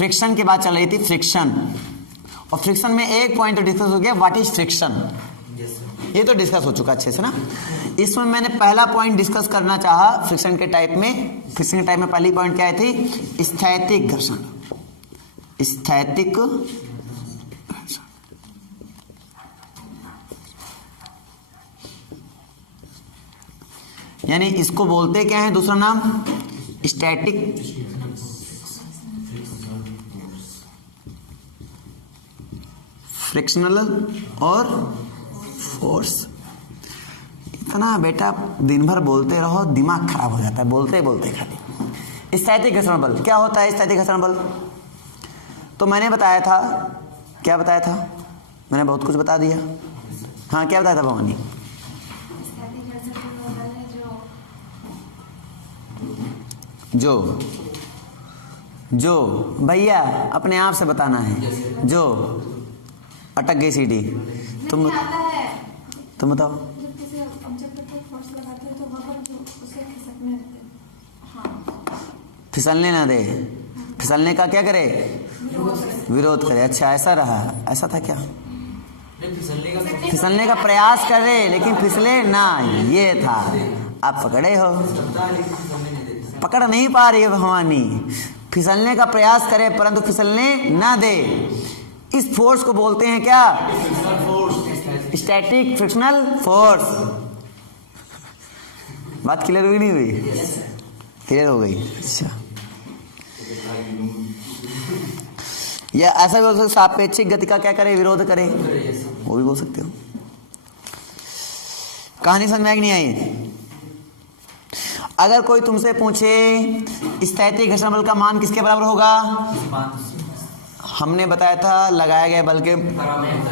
Friction के बाद चल रही थी फ्रिक्शन, और फ्रिक्शन में एक पॉइंट तो डिस्कस हो गया, व्हाट इज फ्रिक्शन, ये तो डिस्कस हो चुका अच्छे से ना। इसमें मैंने पहला पॉइंट डिस्कस करना चाहा फ्रिक्शन के टाइप में। फ्रिक्शन के टाइप में पहली पॉइंट क्या थी, स्थैतिक घर्षण। स्थैतिक यानी इसको बोलते क्या है, दूसरा नाम स्टैटिक फ्रिक्शनल और फोर्स। इतना बेटा दिन भर बोलते रहो, दिमाग खराब हो जाता है बोलते बोलते खाली। स्थैतिक घर्षण बल क्या होता है? स्थैतिक घर्षण बल तो मैंने बताया था, क्या बताया था, मैंने बहुत कुछ बता दिया। हाँ क्या बताया था भवानी? जो भैया अपने आप से बताना है, जो अटक गई सीढ़ी। तुम बताओ। फिसलने ना दे, फिसलने का क्या करे, विरोध करे। अच्छा ऐसा रहा, ऐसा था क्या? फिसलने का प्रयास करे लेकिन फिसले ना, ये था। आप पकड़े हो, पकड़ नहीं पा रही है भवानी। फिसलने का प्रयास करे परंतु फिसलने ना दे, इस फोर्स को बोलते हैं क्या? Static frictional force. बात क्लियर हुई नहीं हुई? क्लियर हो गई। अच्छा या ऐसा भी बोल सकते, सापेक्षिक गति का क्या करे, विरोध करे, वो भी बोल सकते हो। कहानी समझ में नहीं आई? अगर कोई तुमसे पूछे स्थैतिक घर्षण बल का मान किसके बराबर होगा, हमने बताया था लगाया गया बल के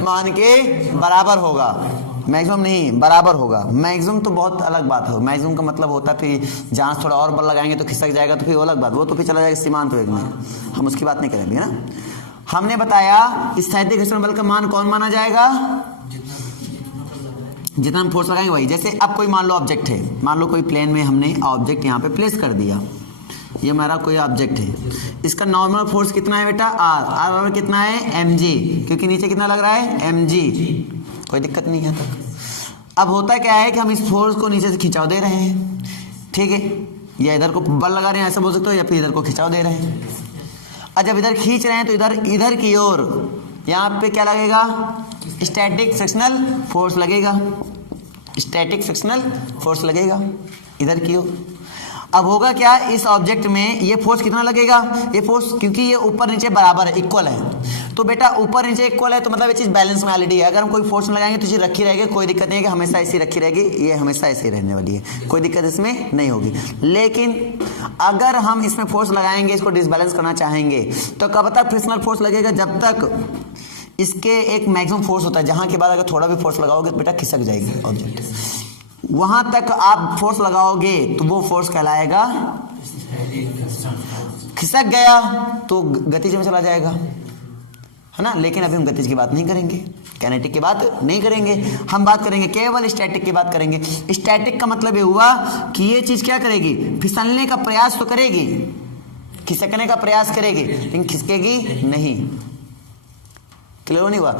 मान के बराबर होगा। मैक्सिमम नहीं, बराबर होगा। मैक्सिमम तो बहुत अलग बात है। मैक्सिमम का मतलब होता है फिर जहाँ थोड़ा और बल लगाएंगे तो खिसक जाएगा, तो फिर वो अलग बात, वो तो फिर चला जाएगा सीमांत वेग में, हम उसकी बात नहीं करेंगे ना। हमने बताया स्थैतिक घर्षण बल का मान कौन माना जाएगा, जितना हम फोर्स लगाएंगे वही। जैसे अब कोई मान लो ऑब्जेक्ट है, मान लो कोई प्लेन में हमने ऑब्जेक्ट यहाँ पे प्लेस कर दिया, ये हमारा कोई ऑब्जेक्ट है, इसका नॉर्मल फोर्स कितना है बेटा, आर बराबर कितना है, mg, क्योंकि नीचे कितना लग रहा है, mg, कोई दिक्कत नहीं है तक। अब होता क्या है कि हम इस फोर्स को नीचे से खिंचाव दे रहे हैं, ठीक है, या इधर को बल लगा रहे हैं ऐसा बोल सकते हो, या फिर इधर को खिंचाव दे रहे हैं। और जब इधर खींच रहे हैं तो इधर की ओर यहाँ पे क्या लगेगा, स्टैटिक फ्रिक्शनल फोर्स लगेगा, स्टैटिक फ्रिक्शनल फोर्स लगेगा इधर की ओर। अब होगा क्या, इस ऑब्जेक्ट में ये फोर्स कितना लगेगा, ये फोर्स क्योंकि ये ऊपर नीचे बराबर है, इक्वल है, तो बेटा ऊपर नीचे इक्वल है तो मतलब ये चीज़ बैलेंस में ऑलरेडी है। अगर हम कोई फोर्स लगाएंगे तो चीज़ रखी रहेगी, कोई दिक्कत नहीं है कि हमेशा ऐसी रखी रहेगी, ये हमेशा ऐसी रहने वाली है, कोई दिक्कत इसमें नहीं होगी। लेकिन अगर हम इसमें फोर्स लगाएंगे, इसको डिसबैलेंस करना चाहेंगे, तो कब तक फ्रिक्शनल फोर्स लगेगा, जब तक इसके एक मैक्सिमम फोर्स होता है, जहाँ के बाद अगर थोड़ा भी फोर्स लगाओगे तो बेटा खिसक जाएगी ऑब्जेक्ट। वहां तक आप फोर्स लगाओगे तो वो फोर्स कहलाएगा, खिसक गया तो गतिज में चला जाएगा, है ना। लेकिन अभी हम गतिज की बात नहीं करेंगे, काइनेटिक की बात नहीं करेंगे, हम बात करेंगे केवल स्टैटिक की बात करेंगे। स्टैटिक का मतलब ये हुआ कि ये चीज क्या करेगी, फिसलने का प्रयास तो करेगी, खिसकने का प्रयास करेगी, लेकिन खिसकेगी नहीं। क्लियर नहीं हुआ?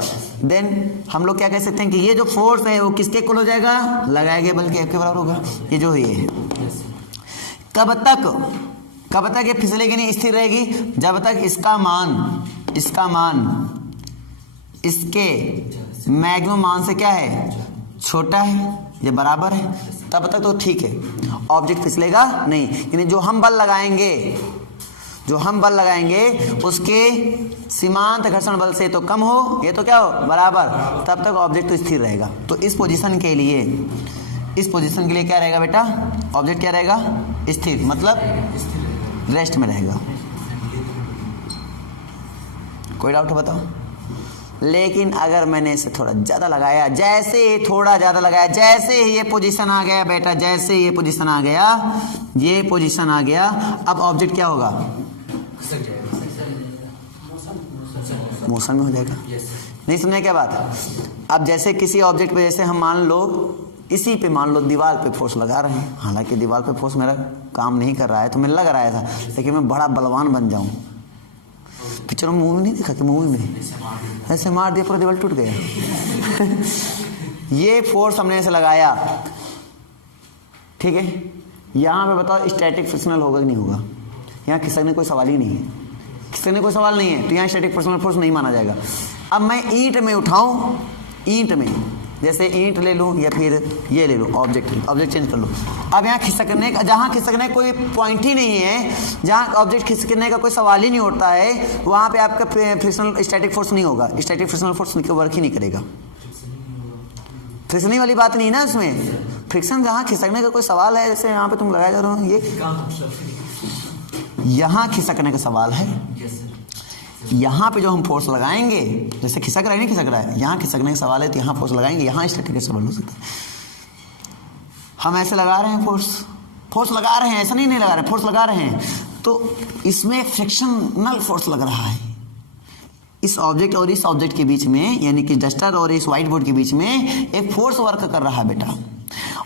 देन हम लोग क्या कह सकते हैं कि ये जो फोर्स है वो किसके इक्वल हो जाएगा, लगाया गया बल के F के बराबर होगा। ये जो ये है कब तक ये फिसलेगी नहीं, स्थिर रहेगी, जब तक इसका मान इसके मैक्सिमम मान से क्या है, छोटा है, ये बराबर है, तब तक तो ठीक है, ऑब्जेक्ट फिसलेगा नहीं। यानी जो हम बल लगाएंगे उसके सीमांत घर्षण बल से तो कम हो, ये तो क्या हो, बराबर, तब तक ऑब्जेक्ट तो स्थिर रहेगा। तो इस पोजीशन के लिए क्या रहेगा बेटा, ऑब्जेक्ट क्या रहेगा, स्थिर, मतलब रेस्ट में रहेगा। कोई डाउट बताओ? लेकिन अगर मैंने इसे थोड़ा ज़्यादा लगाया, जैसे ही ये पोजीशन आ गया बेटा, जैसे ये पोजीशन आ गया, अब ऑब्जेक्ट क्या होगा, मोशन में हो जाएगा। नहीं समझे क्या बात? अब जैसे किसी ऑब्जेक्ट पे, जैसे हम मान लो इसी पे, मान लो दीवार पे फोर्स लगा रहे हैं, हालांकि दीवार पे फोर्स मेरा काम नहीं कर रहा है, तो मैं लग रहा था, लेकिन मैं बड़ा बलवान बन जाऊं, पिक्चर में मूवी नहीं देखा कि मूवी में ऐसे मार दिया पूरा दीवार टूट गया। ये फोर्स हमने ऐसे लगाया, ठीक है। यहाँ पे बताओ स्टैटिक फ्रिक्शनल होगा कि नहीं होगा? यहाँ खिसकने कोई सवाल ही नहीं है, खिसकने कोई सवाल नहीं है, तो यहाँ स्टैटिक फ्रिक्शनल फोर्स नहीं माना जाएगा। अब मैं ईंट में उठाऊं, ईंट में जैसे ईंट ले लूं या फिर ये ले लूं, ऑब्जेक्ट चेंज कर लूं। अब यहाँ खिसकने का, जहाँ खिसकने का कोई पॉइंट ही नहीं है, जहाँ ऑब्जेक्ट खिसकने का कोई सवाल ही नहीं उठता है, वहाँ पे आपका फ्रिक्शनल स्टैटिक फोर्स नहीं होगा, स्टैटिक फ्रिक्शनल फोर्स वर्क ही नहीं करेगा। फ्रिक्शनिंग वाली बात नहीं ना इसमें, फ्रिक्शन जहाँ खिसकने का कोई सवाल है, जैसे यहाँ पे तुम लगाया जा रहे हो, ये यहाँ खिसकने का सवाल है, यहाँ पे जो हम फोर्स लगाएंगे, जैसे खिसक रहा है नहीं खिसक रहा है, यहाँ खिसकने का सवाल है तो यहाँ फोर्स लगाएंगे, यहाँ स्टैटिक का सवाल हो सकता है। हम ऐसे लगा रहे हैं फोर्स लगा रहे हैं, ऐसा नहीं लगा रहे, फोर्स लगा रहे हैं, तो इसमें फ्रिक्शनल फोर्स लग रहा है इस ऑब्जेक्ट और इस ऑब्जेक्ट के बीच में, यानी कि डस्टर और इस व्हाइट बोर्ड के बीच में एक फोर्स वर्क कर रहा है बेटा।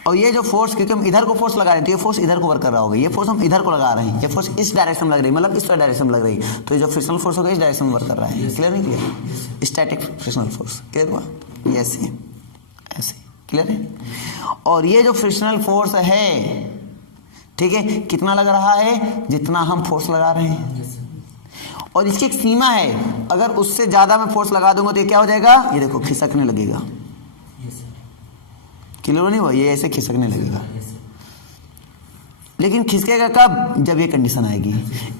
और ये जो फोर्स, क्योंकि हम इधर को फोर्स लगा रहे हैं तो ये फोर्स इधर को वर्क कर रहा होगा, ये फोर्स हम इधर को लगा रहे हैं, ये फोर्स इस डायरेक्शन में लग रही है, मतलब इस डायरेक्शन में लग रही है, तो ये जो फ्रिक्शनल फोर्स होगा इस डायरेक्शन में वर्क कर रहा है। क्लियर नहीं? Clear? Static frictional force clear हुआ? ये ऐसे ऐसे क्लियर है। और ये जो फ्रिक्शनल फोर्स है, ठीक है, कितना लग रहा है? जितना हम फोर्स लगा रहे हैं, और इसकी एक सीमा है, अगर उससे ज्यादा मैं फोर्स लगा दूंगा तो ये क्या हो जाएगा? ये देखो खिसकने लगेगा। क्लियर नहीं हुआ? ये ऐसे खिसकने लगेगा, लेकिन खिसकेगा कब? जब ये कंडीशन आएगी।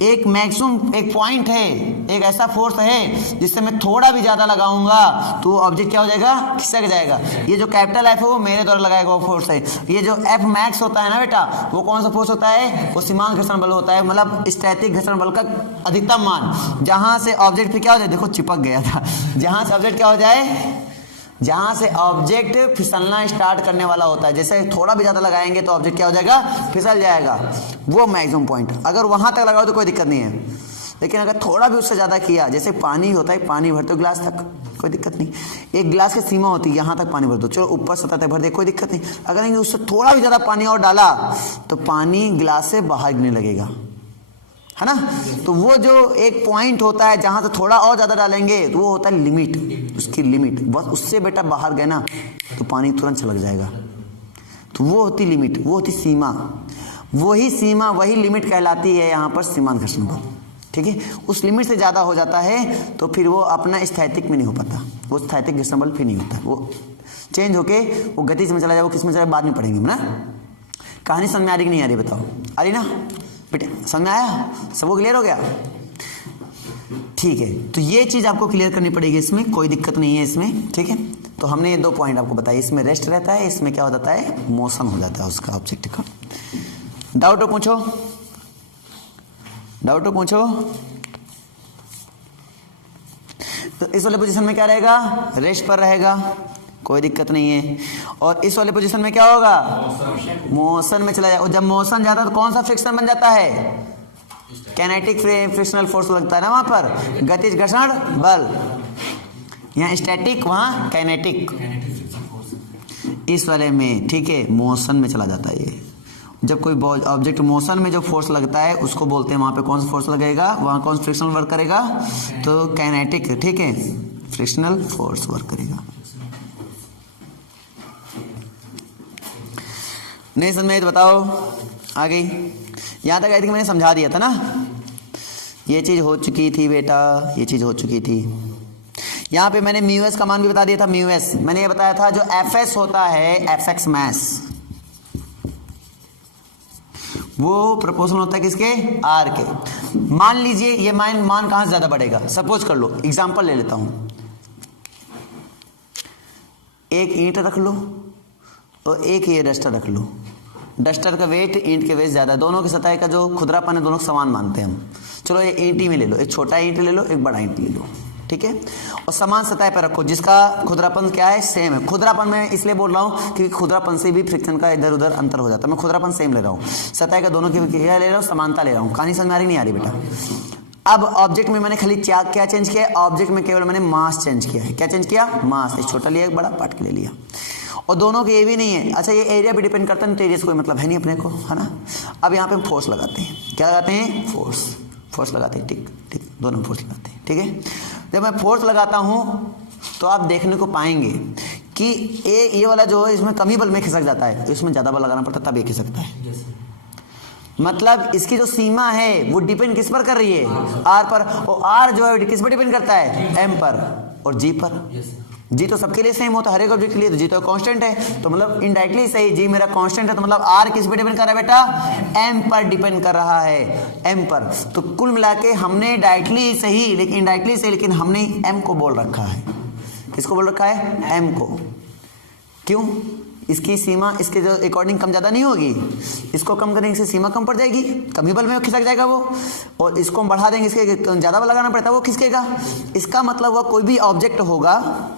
एक मैक्सिमम एक पॉइंट है, एक ऐसा फोर्स है जिससे मैं थोड़ा भी ज्यादा लगाऊंगा तो ऑब्जेक्ट क्या हो जाएगा? खिसक जाएगा। ये जो कैपिटल एफ है वो मेरे द्वारा लगाया गया फोर्स है। ये जो एफ मैक्स होता है ना बेटा, वो कौन सा फोर्स होता है? वो सीमांत घर्षण बल होता है, मतलब स्टैटिक घर्षण बल का अधिकतम मान, जहां से ऑब्जेक्ट पे क्या हो जाए, देखो चिपक गया था, जहां से ऑब्जेक्ट क्या हो जाए, जहां से ऑब्जेक्ट फिसलना स्टार्ट करने वाला होता है, जैसे थोड़ा भी ज्यादा लगाएंगे तो ऑब्जेक्ट क्या हो जाएगा? फिसल जाएगा। वो मैक्सिमम पॉइंट, अगर वहां तक लगाओ तो कोई दिक्कत नहीं है, लेकिन अगर थोड़ा भी उससे ज्यादा किया, जैसे पानी होता है, पानी भरते हो गिलास तक, कोई दिक्कत नहीं, एक गिलास की सीमा होती है, यहाँ तक पानी भर दो, चलो ऊपर सतह तक भर दे, कोई दिक्कत नहीं। अगर उससे थोड़ा भी ज्यादा पानी और डाला तो पानी गिलास से बाहर गिरने लगेगा, है ना। तो वो जो एक पॉइंट होता है जहां से थोड़ा और ज्यादा डालेंगे तो वो होता है लिमिट, उसकी लिमिट, बस उससे बेटा बाहर गए ना तो पानी तुरंत छलक जाएगा, तो वो होती लिमिट, वो होती सीमा, वही सीमा वही लिमिट कहलाती है यहाँ पर सीमांत घर्षण बल, ठीक है। उस लिमिट से ज्यादा हो जाता है तो फिर वो अपना स्थैतिक में नहीं हो पाता, वो स्थैतिक घर्षण बल फिर नहीं होता, वो चेंज होके वो गति में चला जाए, वो किस में चला, बाद में पढ़ेंगे ना। कहानी समझ में आ रही कि नहीं आ रही बताओ? आ रही ना बेटे? समझ में आया? सबको क्लियर हो गया? ठीक है, तो ये चीज आपको क्लियर करनी पड़ेगी, इसमें कोई दिक्कत नहीं है इसमें, ठीक है। तो हमने ये 2 पॉइंट आपको बताए, इसमें रेस्ट रहता है, इसमें क्या हो जाता है? मोशन हो जाता है उसका ऑब्जेक्ट का। डाउट पूछो, डाउट पूछो। तो इस वाले पोजीशन में क्या रहेगा? रेस्ट पर रहेगा, कोई दिक्कत नहीं है। और इस वाले पोजीशन में क्या होगा? मोशन में चला जाएगा। और जब मोशन जाता है तो कौन सा फ्रिक्शन बन जाता है? कैनेटिक फ्रिक्शनल फोर्स लगता है ना वहां पर, गतिज घर्षण बल, यहाँ स्टैटिक वहां कैनेटिक, इस वाले में, ठीक है, मोशन में चला जाता है ये। जब कोई ऑब्जेक्ट मोशन में जो फोर्स लगता है उसको बोलते हैं, वहां पे कौन सा फोर्स लगेगा, वहां कौन सा फ्रिक्शनल वर्क करेगा? तो कैनेटिक, ठीक है, फ्रिक्शनल फोर्स वर्क करेगा। नहीं समझ में तो बताओ, आ गई? यहां तक आई थी, मैंने समझा दिया था ना, ये चीज हो चुकी थी बेटा, ये चीज हो चुकी थी। यहां पे मैंने म्यू एस का मान भी बता दिया था। म्यू एस मैंने ये बताया था, जो एफ एस होता है, एफ एक्स मैस, वो प्रोपोर्शनल होता है किसके? आर के। मान लीजिए ये मान कहां से ज्यादा बढ़ेगा, सपोज कर लो, एग्जांपल ले लेता हूं, एक ईंट रख लो और एक ये डस्टर रख लो। डस्टर का वेट ईंट के वेट ज्यादा, दोनों की सतह का जो खुदरापन है दोनों को समान मानते हैं हम। चलो ये ईंट ही में ले लो, एक छोटा ईंट ले लो, एक बड़ा ईंट ले लो, ठीक है, और समान सतह पर रखो जिसका खुदरापन क्या है? सेम है। खुदरापन मैं इसलिए बोल रहा हूं क्योंकि खुदरापन से भी फ्रिक्शन का इधर उधर अंतर हो जाता है। मैं खुदरापन सेम ले रहा हूं, सतह का दोनों की क्या ले रहा हूं? समानता ले रहा हूं। कहानी समझ में आ रही नहीं आ रही बेटा? अब ऑब्जेक्ट में मैंने खाली क्या चेंज किया? ऑब्जेक्ट में केवल मैंने मास चेंज किया है। क्या चेंज किया? मास। एक छोटा लिया, एक बड़ा पार्ट ले लिया, और दोनों के ये भी नहीं है। अच्छा, ये एरिया पे डिपेंड करता है, तो एरिया से कोई मतलब है नहीं अपने को, है ना। अब यहाँ पे हम फोर्स लगाते हैं। क्या लगाते हैं? फोर्स। फोर्स लगाते हैं, ठीक ठीक, दोनों फोर्स लगाते हैं, ठीक है। जब मैं फोर्स लगाता हूँ तो आप देखने को पाएंगे कि ये वाला जो है इसमें कम ही बल में खिसक जाता है, तो इसमें ज़्यादा बल लगाना पड़ता है तब ये खिसकता है। मतलब इसकी जो सीमा है वो डिपेंड किस पर कर रही है, आर पर, और आर जो है किस पर डिपेंड करता है, एम पर और जी पर। जी तो सबके लिए सेम होता है, हर एक ऑब्जेक्ट के लिए, तो जी तो कांस्टेंट है, तो मतलब इनडायरेक्टली सही, जी मेरा कांस्टेंट है, तो मतलब आर किस पे डिपेंड कर रहा है बेटा, एम पर डिपेंड कर रहा है, एम पर। तो कुल मिला के हमने डायरेक्टली सही लेकिन इनडायरेक्टली सही, लेकिन हमने एम को बोल रखा है। किसको बोल रखा है, एम को। क्यों, इसकी सीमा इसके जो अकॉर्डिंग कम ज़्यादा नहीं होगी, इसको कम करेंगे इसकी सीमा कम पड़ जाएगी, कम ही बल में खिसक जाएगा वो, और इसको हम बढ़ा देंगे इसके ज़्यादा बल लगाना पड़ता है, वो खिसकेगा। इसका मतलब वो कोई भी ऑब्जेक्ट होगा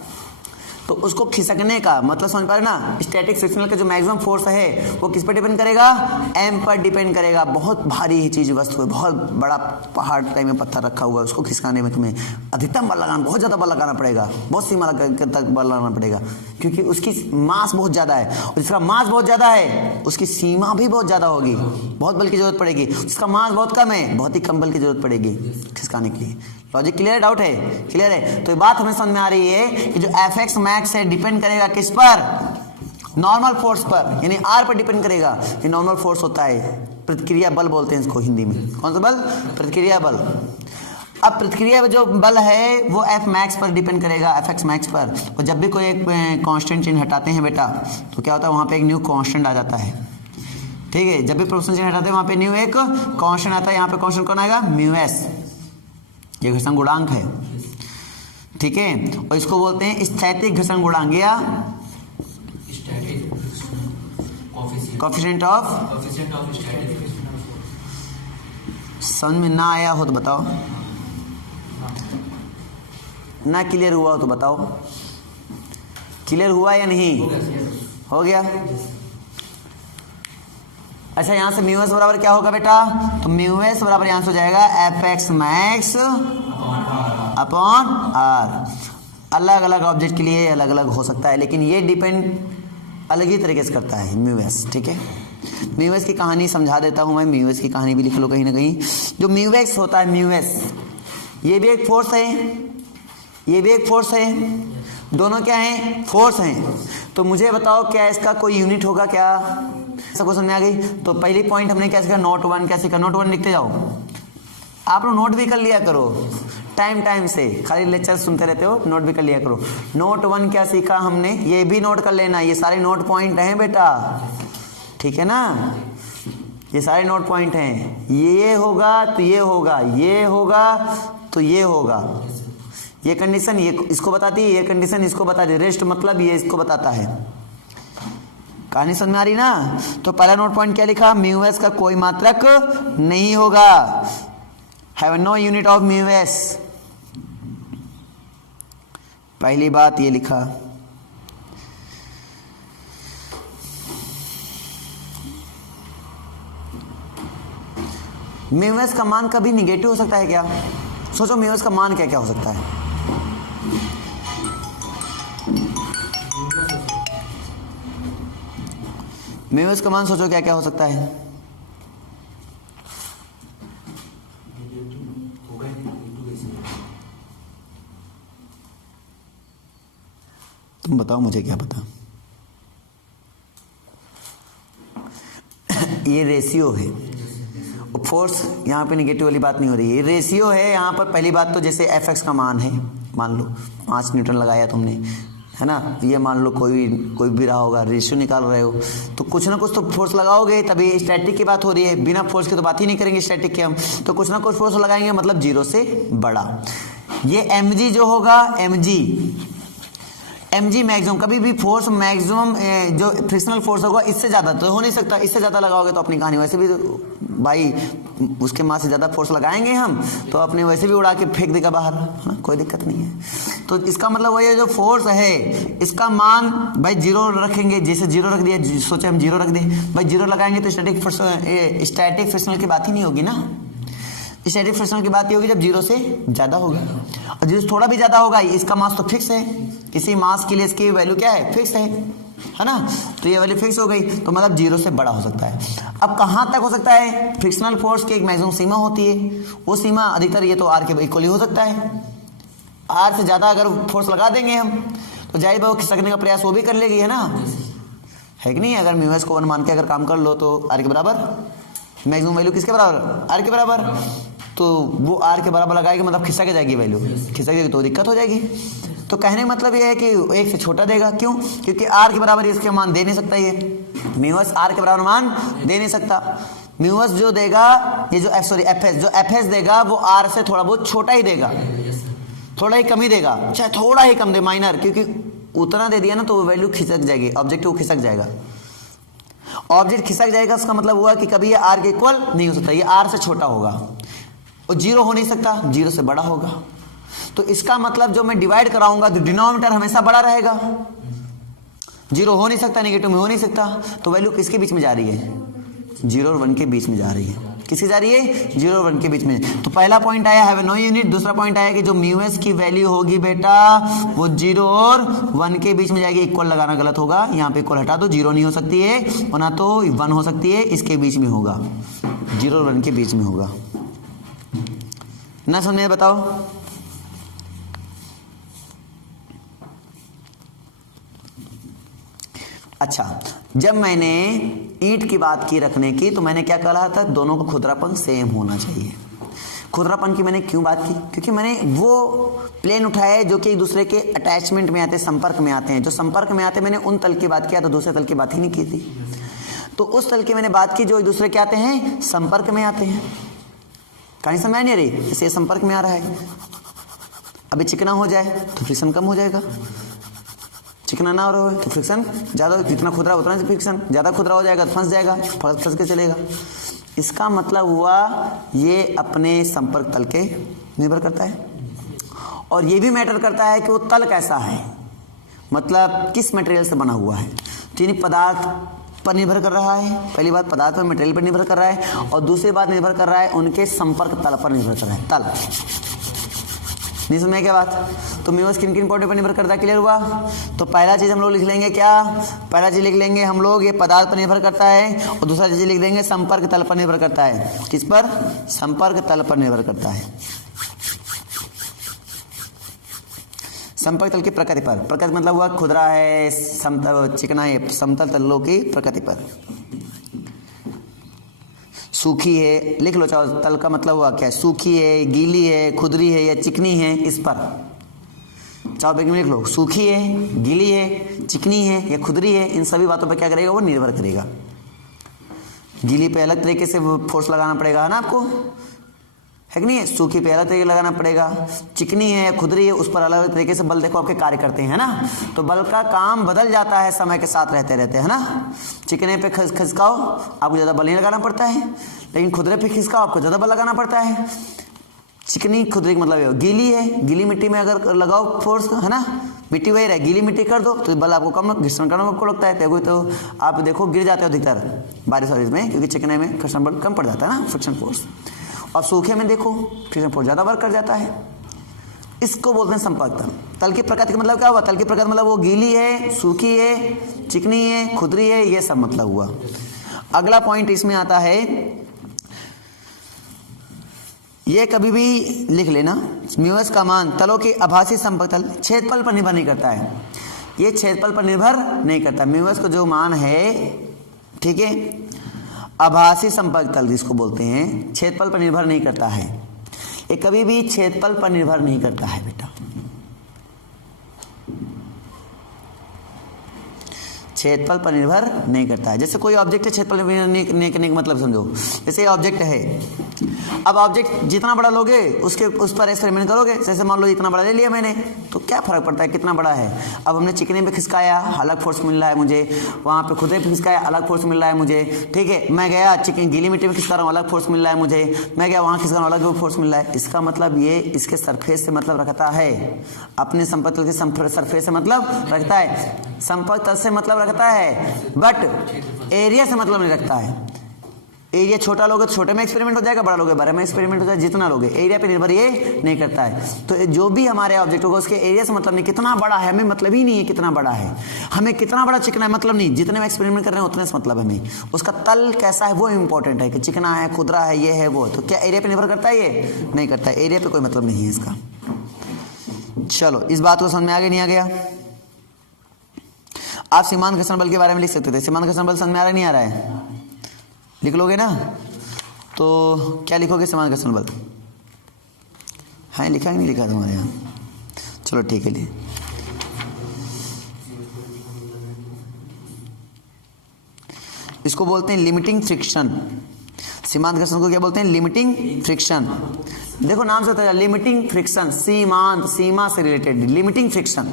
तो उसको खिसकने का मतलब समझ पा रहे ना, स्टैटिक फ्रिक्शनल का जो मैक्सिमम फोर्स है वो किस पर डिपेंड करेगा, एम पर डिपेंड करेगा। बहुत भारी चीज वस्तु है, बहुत बड़ा पहाड़ टाइप में पत्थर रखा हुआ है, उसको खिसकाने में तुम्हें अधिकतम बल लगाना, बहुत ज़्यादा बल लगाना पड़ेगा, बहुत सीमा तक बल लगाना पड़ेगा, क्योंकि उसकी मास बहुत ज़्यादा है, और जिसका मास बहुत ज़्यादा है उसकी सीमा भी बहुत ज़्यादा होगी, बहुत बल की जरूरत पड़ेगी। जिसका मास बहुत कम है बहुत ही कम बल की जरूरत पड़ेगी खिसकाने के लिए। लॉजिक क्लियर है, डाउट है, क्लियर है? तो ये बात हमें समझ में आ रही है कि जो एफ एक्स मैक्स है डिपेंड करेगा किस पर, नॉर्मल फोर्स पर, यानी आर पर डिपेंड करेगा। ये नॉर्मल फोर्स होता है, प्रतिक्रिया बल बोलते हैं इसको हिंदी में। कौन सा बल, प्रतिक्रिया बल। अब प्रतिक्रिया जो बल है वो एफ मैक्स पर डिपेंड करेगा, एफ एक्स मैक्स पर। और जब भी कोई एक कांस्टेंट चिन्ह हटाते हैं बेटा तो क्या होता है, वहाँ पे एक न्यू कांस्टेंट आ जाता है, ठीक है। जब भी प्रोपोर्शनल चिन्ह हटाते हैं वहाँ पे न्यू एक कांस्टेंट आता है, यहाँ पे कांस्टेंट कौन आएगा, म्यू एस, ये घर्षण गुणांक है, ठीक है। और इसको बोलते हैं स्थैतिक घर्षण गुणांक या कोएफिशिएंट ऑफ। समझ में ना आया हो तो बताओ, ना क्लियर हुआ हो तो बताओ, क्लियर हुआ या नहीं, हो गया। अच्छा, यहां से म्यू एस बराबर क्या होगा बेटा, तो म्यू एस बराबर यहां से हो जाएगा F X max upon R. अलग अलग ऑब्जेक्ट के लिए अलग अलग हो सकता है, लेकिन ये डिपेंड अलग ही तरीके से करता है म्यू एस, ठीक है। म्यू एस की कहानी समझा देता हूं मैं, म्यू एस की कहानी भी लिख लो कहीं ना कहीं। जो म्यू एक्स होता है, म्यू एस, ये भी एक फोर्स है, ये भी एक फोर्स है, दोनों क्या हैं, फोर्स हैं। तो मुझे बताओ क्या इसका कोई यूनिट होगा क्या, ऐसा क्वेश्चन में आ गई। तो पहली पॉइंट हमने क्या सीखा, नोट वन क्या सीखा, नोट वन लिखते जाओ, आप लोग नोट भी कर लिया करो टाइम से, खाली लेक्चर सुनते रहते हो, नोट भी कर लिया करो। नोट वन क्या सीखा हमने, ये भी नोट कर लेना, ये सारे नोट पॉइंट हैं बेटा, ठीक है ना, ये सारे नोट पॉइंट हैं। ये होगा तो ये होगा, ये होगा तो ये होगा, ये कंडीशन ये इसको बताती है, ये कंडीशन इसको बताती है, रेस्ट मतलब ये इसको बताता है। कहानी समझ में आ रही ना। तो पहला नोट पॉइंट क्या लिखा, म्यू एस का कोई मात्रक नहीं होगा, have no unit of mu S. पहली बात ये लिखा। म्यू एस का मान कभी निगेटिव हो सकता है क्या, सोचो म्यू एस का मान क्या क्या हो सकता है। म्यू एस का मान सोचो क्या क्या हो सकता है। तुम बताओ, मुझे क्या पता। ये रेशियो है, फोर्स यहाँ पे निगेटिव वाली बात नहीं हो रही है, ये रेशियो है। यहाँ पर पहली बात तो जैसे एफ एक्स का मान है, मान लो 5 न्यूटन लगाया तुमने, है ना, ये मान लो कोई भी रहा होगा, रेशियो निकाल रहे हो तो कुछ ना कुछ तो फोर्स लगाओगे, तभी स्टैटिक की बात हो रही है, बिना फोर्स के तो बात ही नहीं करेंगे स्टैटिक के हम, तो कुछ ना कुछ फोर्स लगाएंगे, मतलब 0 से बड़ा। ये mg जो होगा, mg मैक्सिमम, कभी भी फोर्स मैक्सिमम जो फ्रिक्शनल फोर्स होगा इससे ज़्यादा तो हो नहीं सकता, इससे ज़्यादा लगाओगे तो अपनी कहानी, वैसे भी भाई उसके मास से ज़्यादा फोर्स लगाएंगे हम तो अपने वैसे भी उड़ा के फेंक देगा बाहर, है ना, कोई दिक्कत नहीं है। तो इसका मतलब वही है, जो फोर्स है इसका मान भाई 0 रखेंगे, जैसे 0 रख दिया, सोचे हम 0 रख दें, भाई 0 लगाएंगे तो स्टैटिक फ्रिक्शनल की बात ही नहीं होगी ना। स्टैटिक फ्रिक्शन की बात ये होगी जब 0 से ज्यादा होगा, और 0 से थोड़ा भी ज्यादा होगा, इसका मास तो फिक्स है, किसी मास के लिए इसकी वैल्यू क्या है, फिक्स है ना, तो ये वैल्यू फिक्स हो गई, तो मतलब 0 से बड़ा हो सकता है। अब कहाँ तक हो सकता है, फ्रिक्शनल फोर्स की एक मैक्सिमम सीमा होती है, वो सीमा अधिकतर ये तो R के इक्वली हो सकता है, R से ज्यादा अगर फोर्स लगा देंगे हम तो जाहिर है वो खिसकने का प्रयास वो भी कर लेगी, है ना, है कि नहीं। अगर म्यूएस को 1 मान के अगर काम कर लो तो R के बराबर, मैक्सिमम वैल्यू किसके बराबर, R के बराबर, तो वो R के बराबर लगाएगी मतलब खिसक जाएगी वैल्यू, खिसक जाएगी तो दिक्कत हो जाएगी। तो कहने का मतलब ये है कि 1 से छोटा देगा, क्यों, क्योंकि R के बराबर इसके मान दे नहीं सकता, ये म्यूएस R के बराबर मान दे नहीं सकता। म्यूएस जो देगा ये जो एफएस देगा वो R से थोड़ा बहुत छोटा ही देगा, थोड़ा ही कम ही देगा, चाहे थोड़ा ही कम दे, माइनर, क्योंकि उतना दे दिया ना तो वो वैल्यू खिसक जाएगी, ऑब्जेक्ट वो खिसक जाएगा, ऑब्जेक्ट खिसक जाएगा, उसका मतलब हुआ कि कभी ये R के इक्वल नहीं हो सकता, ये R से छोटा होगा, और 0 हो नहीं सकता, 0 से बड़ा होगा। तो इसका मतलब जो मैं डिवाइड कराऊंगा तो डिनोमिनेटर हमेशा बड़ा रहेगा, 0 हो नहीं सकता, नेगेटिव में हो नहीं सकता, तो वैल्यू किसके बीच में जा रही है, 0 और 1 के बीच में जा रही है, किसकी जा रही है, 0 और 1 के बीच में। तो पहला पॉइंट आया हैव नो यूनिट, दूसरा पॉइंट आया कि जो म्यूएस की वैल्यू होगी बेटा वो 0 और 1 के बीच में जाएगी, इक्वल लगाना गलत होगा, यहाँ पे इक्वल हटा दो, 0 नहीं हो सकती है और ना तो 1 हो सकती है, इसके बीच में होगा, 0 और 1 के बीच में होगा ना, समझे, बताओ। अच्छा, जब मैंने ईंट की बात की रखने की तो मैंने क्या कहा था, दोनों का खुरदरापन सेम होना चाहिए। खुरदरापन की मैंने क्यों बात की, क्योंकि मैंने वो प्लेन उठाया है जो कि एक दूसरे के अटैचमेंट में आते हैं, संपर्क में आते हैं, जो संपर्क में आते हैं मैंने उन तल की बात किया, तो दूसरे तल की बात ही नहीं की थी। तो उस तल की मैंने बात की जो एक दूसरे के आते हैं, संपर्क में आते हैं। कहीं समझ नहीं रही, जैसे संपर्क में आ रहा है, अभी चिकना हो जाए तो फ्रिक्शन कम हो जाएगा, चिकना ना हो रहा है तो फ्रिक्शन ज़्यादा, जितना खुदरा उतना फ्रिक्शन, ज़्यादा खुदरा हो जाएगा तो फंस जाएगा, फंस के चलेगा। इसका मतलब हुआ ये अपने संपर्क तल के निर्भर करता है, और ये भी मैटर करता है कि वो तल कैसा है, मतलब किस मटेरियल से बना हुआ है, तो यानी पदार्थ पर निर्भर कर रहा है, पहली बात पदार्थ पर, मटेरियल पर निर्भर कर रहा है, और दूसरी बात निर्भर कर रहा है उनके संपर्क तल पर निर्भर कर रहा है, तल, नहीं समझे क्या बात। तो म्यूएस किन किन पॉइंट पर निर्भर करता है, क्लियर हुआ। तो पहला चीज हम लोग लिख लेंगे क्या, पहला चीज लिख लेंगे हम लोग ये पदार्थ पर निर्भर करता है, और दूसरा चीज लिख देंगे संपर्क तल पर निर्भर करता है, किस पर, संपर्क तल पर निर्भर करता है, संपर्क तल की प्रकृति पर, प्रकृति मतलब हुआ खुदरा है, समतल चिकना है, समतल तलों की प्रकृति पर, सूखी है, लिख लो चाहो, तल का मतलब हुआ क्या है, सूखी है, गीली है, खुदरी है या चिकनी है, इस पर चाहो बैग में लिख लो, सूखी है, गीली है, चिकनी है या खुदरी है, इन सभी बातों पर क्या करेगा, वो निर्भर करेगा। गीली पे अलग तरीके से फोर्स लगाना पड़ेगा, है ना आपको, है कि नहीं, सूखी पे अलग तरीके लगाना पड़ेगा, चिकनी है या खुदरी है उस पर अलग अलग तरीके से बल देखो आपके कार्य करते हैं, ना, तो बल का काम बदल जाता है समय के साथ रहते रहते, है ना। चिकने पे खिसकाओ आपको ज़्यादा बल नहीं लगाना पड़ता है, लेकिन खुदरे पे खिसकाओ आपको ज़्यादा बल लगाना पड़ता है। चिकनी खुदरी का मतलब ये, गीली है, गीली मिट्टी में अगर लगाओ फोर्स, है ना, मिट्टी वही रहे, गीली मिट्टी कर दो तो बल आपको कम, घर्षण करना आपको लगता है, तो आप देखो गिर जाते हो अधिकतर बारिश वारिश में, क्योंकि चिकने में घर्षण बल कम पड़ जाता है ना, फ्रिक्शन फोर्स, और सूखे में देखो फ्रिक्शन फोर्स ज़्यादा वर्क कर जाता है। इसको बोलते हैं संपर्क तल। तल की प्रकृति का मतलब क्या हुआ, तल की प्रकृति मतलब वो गीली है, सूखी है, चिकनी है, खुदरी है, ये सब मतलब हुआ। अगला पॉइंट इसमें आता है, ये कभी भी लिख लेना, म्यूएस का मान तलों के आभासी संपर्क तल क्षेत्रफल पर निर्भर नहीं करता है, ये क्षेत्रफल पर निर्भर नहीं करता। म्यूएस का जो मान है, ठीक है, आभासी संपर्क तल जिसको बोलते हैं, क्षेत्रफल पर निर्भर नहीं करता है, ये कभी भी क्षेत्रफल पर निर्भर नहीं करता है बेटा, क्षेत्रफल पर निर्भर नहीं करता है। जैसे कोई ऑब्जेक्ट है, क्षेत्रफल पर निर्भर नहीं करने का मतलब समझो, जैसे ये ऑब्जेक्ट है, अब ऑब्जेक्ट जितना बड़ा लोगे उस पर एक्सपेरिमेंट करोगे, जैसे मान लो इतना बड़ा ले लिया मैंने, तो क्या फर्क पड़ता है कितना बड़ा है। अब हमने चिकने पे खिसकाया, अलग फोर्स मिल रहा है मुझे, वहाँ पे खुदरे पे खिसकाया, अलग फोर्स मिल रहा है मुझे, ठीक है, मैं गया चिकन गीली मिट्टी में खिसका रहा हूँ, अलग फोर्स मिल रहा है मुझे, मैं गया वहाँ खिसका रहा हूँ, अलग फोर्स मिल रहा है। इसका मतलब ये इसके सरफेस से मतलब रखता है, अपने संपर्क तल के सरफेस से मतलब रखता है, संपर्क तल से मतलब रखता है, बट एरिया से मतलब नहीं रखता है। एरिया छोटा लोगे तो छोटे में एक्सपेरिमेंट हो जाएगा, बड़ा लोगे बड़े में एक्सपेरिमेंट हो जाएगा, जितना लोगे एरिया पे निर्भर ये नहीं करता है। तो जो भी हमारे ऑब्जेक्ट होगा उसके एरिया से मतलब नहीं कितना बड़ा है, हमें मतलब ही नहीं है कितना बड़ा है, हमें कितना बड़ा चिकना है मतलब नहीं, जितने में एक्सपेरिमेंट कर रहे हैं उतने से मतलब है हमें, उसका तल कैसा है वो इंपॉर्टेंट है कि चिकना है, खुदरा है, ये है वो। तो क्या एरिया पे निर्भर करता है? ये नहीं करता है, एरिया पे कोई मतलब नहीं है इसका। चलो इस बात को समझ में आ गया नहीं आ गया? आप सीमांत घर्षण बल के बारे में लिख सकते थे। सीमांत घर्षण बल समझ में आ रहा है नहीं आ रहा है? लिख लोगे ना? तो क्या लिखोगे? सीमांत घर्षण बल है लिखा कि नहीं लिखा तुम्हारे यहाँ? चलो ठीक है। लिए इसको बोलते हैं लिमिटिंग फ्रिक्शन। सीमांत घर्षण को क्या बोलते हैं? Limiting friction. देखो नाम से पता, लिमिटिंग फ्रिक्शन, सीमांत, सीमा से रिलेटेड लिमिटिंग फ्रिक्शन,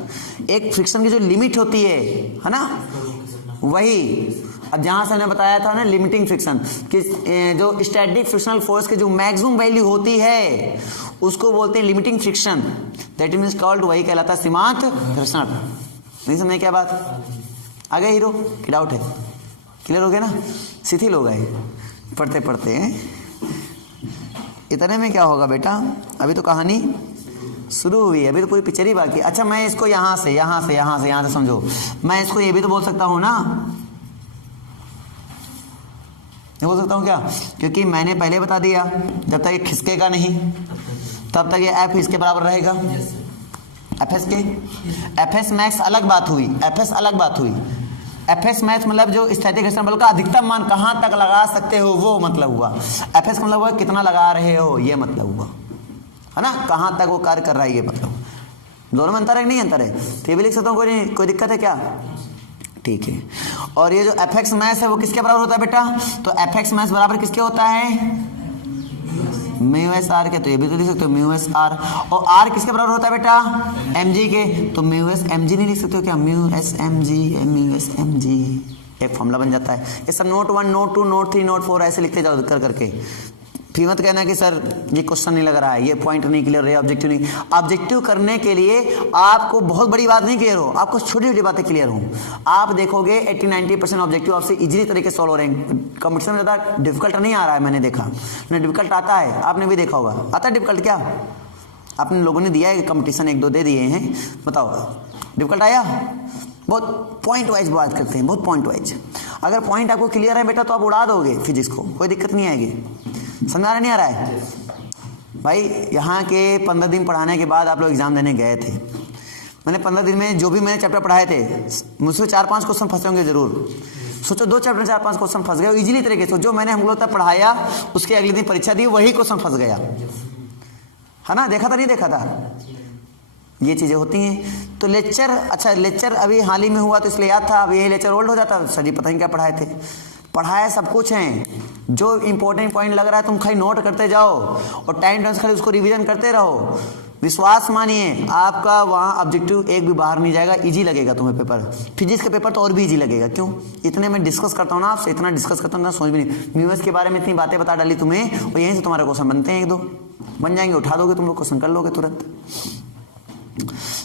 एक फ्रिक्शन की जो लिमिट होती है ना, वही। अब जहां से हमने बताया था ना लिमिटिंग फ्रिक्शन कि जो स्टैटिक फ्रिक्शनल फोर्स की जो मैक्सिमम वैल्यू होती है उसको बोलते हैं limiting friction, that means called, वही कहलाता है सीमांत घर्षण। नहीं समझे क्या बात? आ गए हीरो की डाउट है? क्लियर हो गया ना? शिथिल हो गए पढ़ते पढ़ते हैं। इतने में क्या होगा बेटा? अभी तो कहानी शुरू हुई है, अभी तो पूरी पिक्चर ही बाकी। अच्छा मैं इसको यहाँ से समझो, मैं इसको ये भी तो बोल सकता हूँ ना, नहीं बोल सकता हूँ क्या? क्योंकि मैंने पहले बता दिया जब तक ये खिसकेगा नहीं तब तक ये एफ इसके बराबर रहेगा। एफएस के एफएस मैक्स अलग बात हुई, एफएस अलग बात हुई। एफएस मैक्स मतलब जो स्थैतिक घर्षण बल का अधिकतम मान कहाँ तक लगा सकते हो वो मतलब हुआ। एफएस का मतलब हुआ कितना लगा रहे हो ये मतलब हुआ, है ना? कहाँ तक वो कार्य कर रहा है ये मतलब। दोनों में अंतर है नहीं? अंतर है। तो ये भी लिख सकता हूँ, कोई दिक्कत है क्या? ठीक है। और ये जो एफएक्स मैक्स है वो किसके बराबर होता है बेटा? तो एफएक्स मैक्स बराबर किसके होता है? म्यू एस आर के। तो ये भी तो लिख सकते हो म्यू एस आर। और आर किसके बराबर होता है बेटा? एम जी के। तो म्यू एस एम जी नहीं लिख सकते हो क्या? Mu S M G, mu S M G, एक फॉर्मूला बन जाता है। ये सब नोट 1 नोट 2 नोट 3 नोट 4 ऐसे लिखते जाओ कर करके। फिर मत कहना कि सर ये क्वेश्चन नहीं लग रहा है, ये पॉइंट नहीं क्लियर है, ऑब्जेक्टिव नहीं। ऑब्जेक्टिव करने के लिए आपको बहुत बड़ी बात नहीं क्लियर हो, आपको छोटी छोटी बातें क्लियर हो। आप देखोगे 80-90% ऑब्जेक्टिव आपसे इजीली तरीके से सॉल्व हो रहे हैं। कंपटीशन में ज़्यादा डिफिकल्ट नहीं आ रहा है, मैंने देखा। डिफिकल्ट आता है, आपने भी देखा होगा। आता है डिफिकल्ट क्या? आपने लोगों ने दिया है कंपटीशन, 1-2 दे दिए हैं, बताओ डिफिकल्ट आया? बहुत पॉइंट वाइज बात करते हैं, बहुत पॉइंट वाइज। अगर पॉइंट आपको क्लियर है बेटा तो आप उड़ा दोगे फिजिक्स को, कोई दिक्कत नहीं आएगी। समझ आ रहा नहीं आ रहा है भाई? यहाँ के 15 दिन पढ़ाने के बाद आप लोग एग्जाम देने गए थे। मैंने 15 दिन में जो भी मैंने चैप्टर पढ़ाए थे मुझसे 4-5 क्वेश्चन फंसे होंगे जरूर। सोचो 2 चैप्टर 4-5 क्वेश्चन फंस गए इजीली तरीके से। जो मैंने हम लोग तक पढ़ाया उसके अगले दिन परीक्षा दी वही क्वेश्चन फंस गया, है ना? देखा था नहीं देखा था? ये चीज़ें होती हैं। तो लेक्चर, अच्छा लेक्चर अभी हाल ही में हुआ तो इसलिए याद था, अब यही लेक्चर ओल्ड हो जाता सर जी पता नहीं क्या पढ़ाए थे। पढ़ाया सब कुछ है, जो इंपॉर्टेंट पॉइंट लग रहा है तुम खाली नोट करते जाओ और टाइम टाइम खाली उसको रिवीजन करते रहो। विश्वास मानिए आपका वहाँ ऑब्जेक्टिव एक भी बाहर नहीं जाएगा, इजी लगेगा तुम्हें पेपर। फिजिक्स का पेपर तो और भी इजी लगेगा। क्यों? इतने मैं डिस्कस करता हूँ ना आपसे, इतना डिस्कस करता हूँ ना, समझ भी नहीं। म्यूएस के बारे में इतनी बातें बता डाली तुम्हें और यहीं से तुम्हारे क्वेश्चन बनते हैं, 1-2 बन जाएंगे, उठा दोगे तुम लोग, क्वेश्चन कर लोगे तुरंत।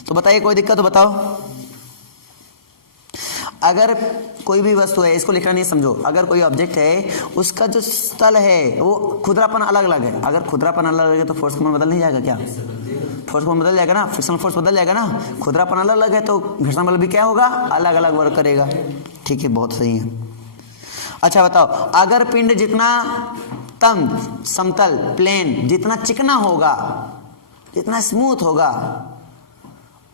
तो बताइए कोई दिक्कत तो बताओ। अगर कोई भी वस्तु है, इसको लिखना नहीं समझो, अगर कोई ऑब्जेक्ट है उसका जो स्थल है वो खुदरापन अलग अलग है। अगर खुदरापन अलग अलग है तो फोर्स का मान बदल नहीं जाएगा क्या? फोर्स का मान बदल जाएगा ना, फ्रिक्शनल फोर्स बदल जाएगा ना। खुदरापन अलग अलग है तो घर्षण बल भी क्या होगा? अलग अलग वर्क करेगा। ठीक है, बहुत सही है। अच्छा बताओ, अगर पिंड जितना तम समतल प्लेन जितना चिकना होगा, जितना स्मूथ होगा,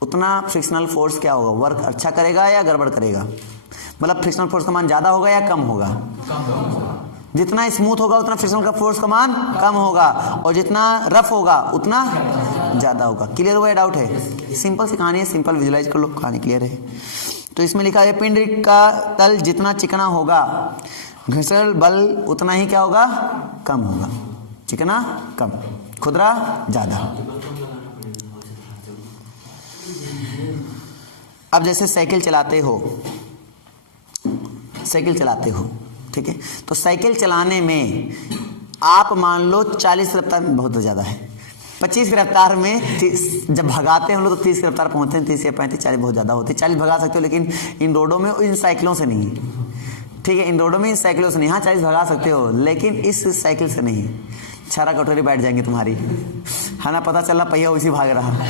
उतना फ्रिक्शनल फोर्स क्या होगा? वर्क अच्छा करेगा या गड़बड़ करेगा? मतलब फ्रिक्शनल फोर्स का मान ज्यादा होगा या कम होगा? जितना स्मूथ होगा उतना फ्रिक्शनल का फोर्स का मान कम होगा, और जितना रफ होगा उतना ज्यादा होगा। क्लियर हुआ? डाउट है? सिंपल सी कहानी है, सिंपल विजुलाइज कर लो, कहानी क्लियर है। तो इसमें लिखा है पिंड का तल जितना चिकना होगा घर्षण बल उतना ही क्या होगा? कम होगा। चिकना कम, खुदरा ज्यादा। अब जैसे साइकिल चलाते हो, ठीक है, तो साइकिल चलाने में आप मान लो 40 रफ्तार में बहुत ज़्यादा है, 25 की रफ्तार में जब भगाते हैं हम लोग तो 30 की रफ्तार पहुँचते हैं, 30 या 35, 40 बहुत ज़्यादा होती है। 40 भगा सकते हो लेकिन इन रोडों में इन साइकिलों से नहीं। ठीक है, इन रोडों में इस साइकिलों से नहीं, हाँ 40 भगा सकते हो, लेकिन इस साइकिल से नहीं, छारा कटोरी बैठ जाएंगे तुम्हारी, है ना, पता चला पहिया उसी भाग रहा।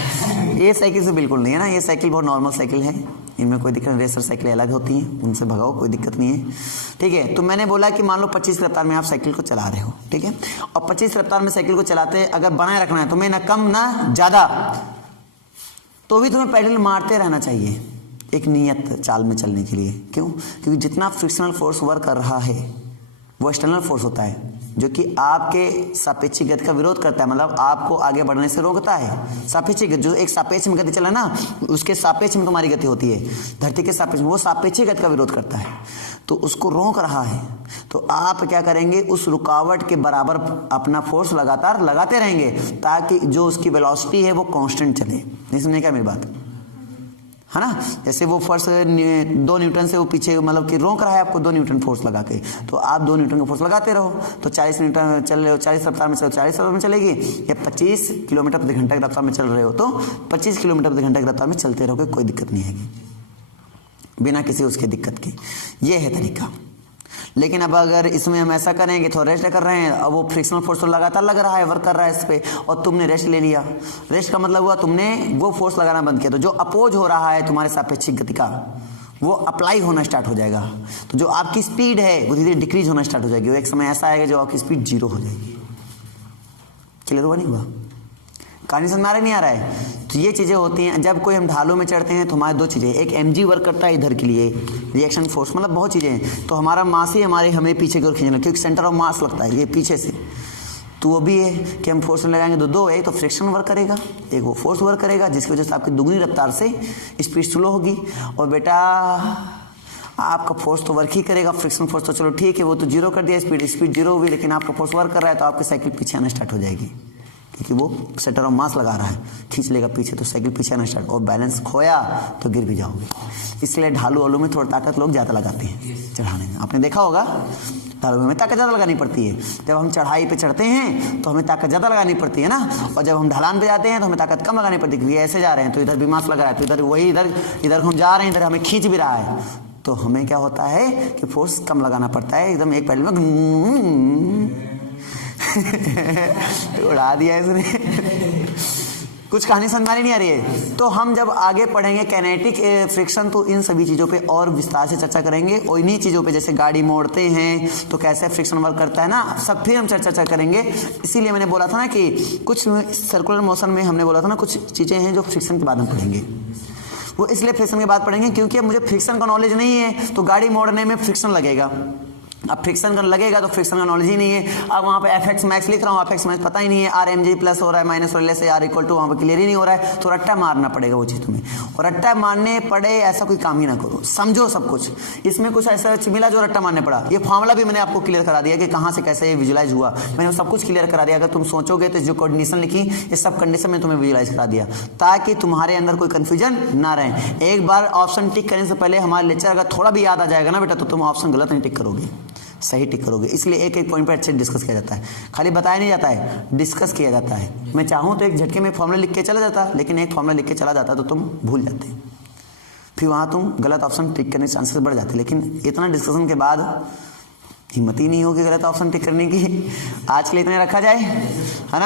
ये साइकिल से बिल्कुल नहीं है ना, ये साइकिल बहुत नॉर्मल साइकिल है, इनमें कोई दिक्कत नहीं। रेसर साइकिल अलग होती हैं, उनसे भगाओ, कोई दिक्कत नहीं है। ठीक है, तो मैंने बोला कि मान लो 25 रफ्तार में आप साइकिल को चला रहे हो, ठीक है, और 25 रफ्तार में साइकिल को चलाते अगर बनाए रखना है तुम्हें, ना कम ना ज़्यादा, तो भी तुम्हें पैडल मारते रहना चाहिए एक नियत चाल में चलने के लिए। क्यों? क्योंकि जितना फ्रिक्शनल फोर्स वर्क कर रहा है वो एक्सटर्नल फोर्स होता है, जो कि आपके सापेक्षिक गति का विरोध करता है, मतलब आपको आगे बढ़ने से रोकता है। सापेक्षिक जो एक सापेक्ष में गति चला ना, उसके सापेक्ष में तुम्हारी गति होती है, धरती के सापेक्ष में, वो सापेक्षिक गति का विरोध करता है, तो उसको रोक रहा है। तो आप क्या करेंगे, उस रुकावट के बराबर अपना फोर्स लगातार लगाते रहेंगे, ताकि जो उसकी वेलोसिटी है वो कांस्टेंट चले। नहीं समझे क्या मेरी बात, है ना? जैसे वो फोर्स 2 न्यूटन से वो पीछे, मतलब कि रोक रहा है आपको 2 न्यूटन फोर्स लगा के, तो आप 2 न्यूटन का फोर्स लगाते रहो, तो 40 न्यूटन चल रहे हो, 40 रफ्तार में चलो 40 रफ्तार में चलेगी, या 25 किलोमीटर प्रति घंटा की रफ्तार में चल रहे हो तो 25 किलोमीटर प्रति घंटा की रफ्तार में चलते रहोगे, कोई दिक्कत नहीं आएगी, बिना किसी उसके दिक्कत के। ये है तरीका। लेकिन अब अगर इसमें हम ऐसा करेंगे, थोड़ा रेस्ट कर रहे हैं, अब वो फ्रिक्शनल फोर्स तो लगातार लग रहा है, वर्क कर रहा है इस पे, और तुमने रेस्ट ले लिया। रेस्ट का मतलब हुआ तुमने वो फोर्स लगाना बंद किया, तो जो अपोज हो रहा है तुम्हारे सापेक्षिक गति का, वो अप्लाई होना स्टार्ट हो जाएगा। तो जो आपकी स्पीड है वो धीरे धीरे डिक्रीज होना स्टार्ट हो जाएगी, वो एक समय ऐसा आएगा जो आपकी स्पीड 0 हो जाएगी। क्लियर हुआ नहीं हुआ? कहानी समझ में आ रहा नहीं आ रहा है? तो ये चीज़ें होती हैं। जब कोई हम ढालों में चढ़ते हैं तो हमारे 2 चीज़ें, एक mg वर्क करता है इधर के लिए, रिएक्शन फोर्स, मतलब बहुत चीज़ें हैं। तो हमारा मास ही हमें पीछे की ओर खींचना, क्योंकि सेंटर ऑफ मास लगता है ये पीछे से, तो वो भी है कि हम फोर्स लगाएंगे तो 2 है, तो फ्रिक्शन वर्क करेगा, एक वो फोर्स वर्क करेगा, जिसकी वजह से आपकी दुगनी रफ्तार से स्पीड स्लो होगी। और बेटा आपका फोर्स तो वर्क ही करेगा, फ्रिक्शन फोर्स तो चलो ठीक है, वो तो 0 कर दिया, स्पीड 0 होगी, लेकिन आपका फोर्स वर्क कर रहा है, तो आपकी साइकिल पीछे आना स्टार्ट हो जाएगी, क्योंकि वो सेंटर ऑफ मास लगा रहा है, खींच लेगा पीछे, तो साइकिल पीछे आना स्टार्ट, और बैलेंस खोया तो गिर भी जाओगे। इसलिए ढालू वालों में थोड़ा ताकत लोग ज़्यादा लगाते हैं चढ़ाने में, आपने देखा होगा, ढालू में ताकत ज़्यादा लगानी पड़ती है। जब हम चढ़ाई पे चढ़ते हैं तो हमें ताकत ज़्यादा लगानी पड़ती है ना, और जब हम ढलान पे जाते हैं तो हमें ताकत कम लगानी पड़ती है, क्योंकि ऐसे जा रहे हैं तो इधर भी मास लगा रहा है, तो इधर वही इधर हम जा रहे हैं, इधर हमें खींच भी रहा है, तो हमें क्या होता है कि फोर्स कम लगाना पड़ता है, एकदम एक पैडल में उड़ा दिया इसने। कुछ कहानी समझ में नहीं आ रही है? तो हम जब आगे पढ़ेंगे काइनेटिक फ्रिक्शन, तो इन सभी चीज़ों पे और विस्तार से चर्चा करेंगे, और इन्हीं चीज़ों पे जैसे गाड़ी मोड़ते हैं तो कैसे फ्रिक्शन वर्क करता है ना, सब फिर हम चर्चा करेंगे। इसीलिए मैंने बोला था ना कि कुछ सर्कुलर मोशन में हमने बोला था ना कुछ चीज़ें हैं जो फ्रिक्शन के बाद हम पढ़ेंगे, वो इसलिए फ्रिक्शन के बाद पढ़ेंगे क्योंकि अब मुझे फ्रिक्शन का नॉलेज नहीं है, तो गाड़ी मोड़ने में फ्रिक्शन लगेगा। अब फ्रिक्शन का लगेगा तो फ्रिक्शन का नॉलेज ही नहीं है। अब वहाँ पे एफ मैक्स लिख रहा हूँ, एफ मैक्स पता ही नहीं है, आर एम जी प्लस हो रहा है माइनस हो रहा है, से आर इक्वल टू वहाँ पे क्लियर ही नहीं हो रहा है, तो रट्टा मारना पड़ेगा वो चीज़ तुम्हें, और रट्टा मारने पड़े ऐसा कोई काम ही ना करो, समझो सब कुछ। इसमें कुछ ऐसा मिला जो रट्टा मारने पड़ा, ये फॉर्मूला भी मैंने आपको क्लियर करा दिया कि कहाँ से कैसे विजुलाइज हुआ, मैंने सब कुछ क्लियर करा दिया। अगर तुम सोचोगे तो जो कंडीशन लिखी ये सब कंडीशन में तुम्हें विजुलाइज करा दिया, ताकि तुम्हारे अंदर कोई कन्फ्यूजन ना रहे। एक बार ऑप्शन टिक करने से पहले हमारे लेक्चर अगर थोड़ा भी याद आ जाएगा ना बेटा, तो तुम ऑप्शन गलत नहीं टिक करोगे, सही टिक करोगे। इसलिए एक एक पॉइंट पर अच्छे डिस्कस किया जाता है, खाली बताया नहीं जाता है, डिस्कस किया जाता है। मैं चाहूँ तो एक झटके में फॉर्मूला लिख के चला जाता, लेकिन एक फॉर्मूला लिख के चला जाता तो तुम भूल जाते, फिर वहाँ तुम गलत ऑप्शन टिक करने के चांसेस बढ़ जाते। लेकिन इतना डिस्कशन के बाद हिम्मत ही नहीं होगी गलत ऑप्शन टिक करने की। आज के लिए इतने रखा जाए, है ना।